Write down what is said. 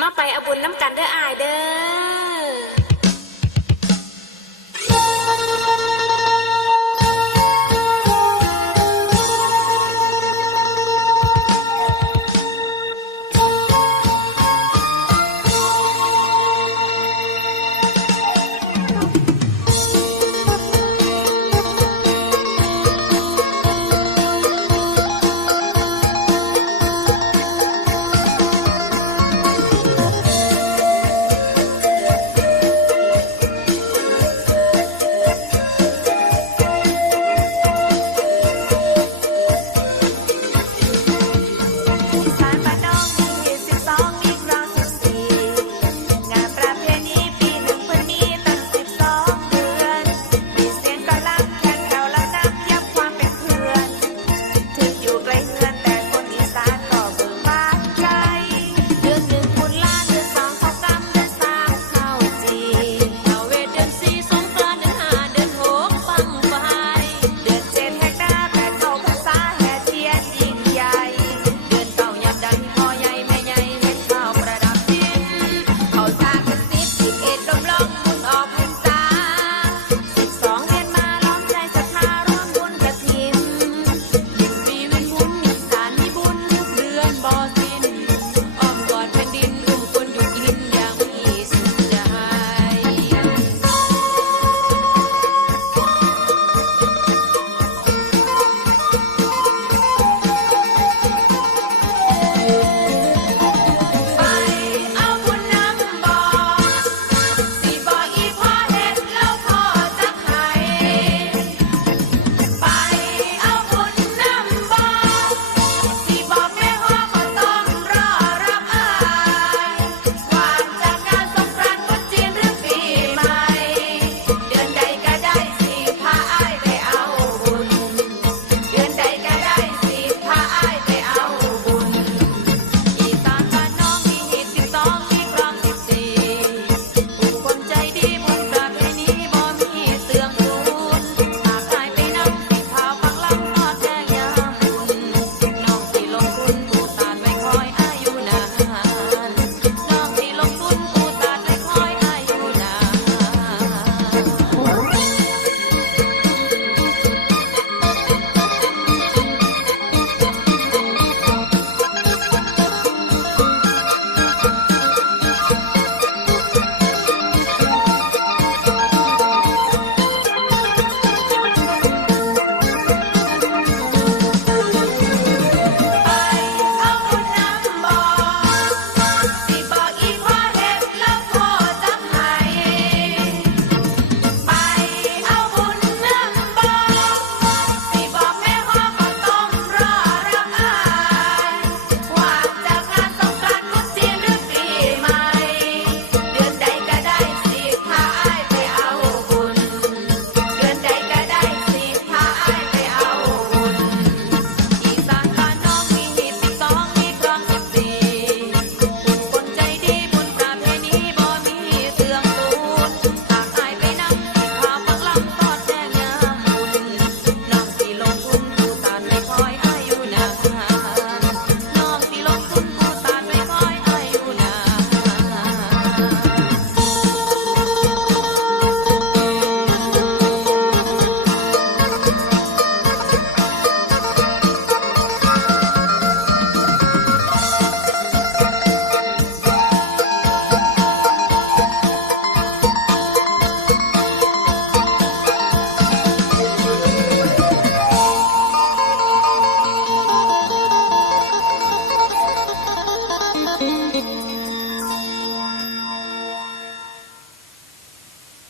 มาไปเอาบุญน้ำกันเด้ออายเด้อ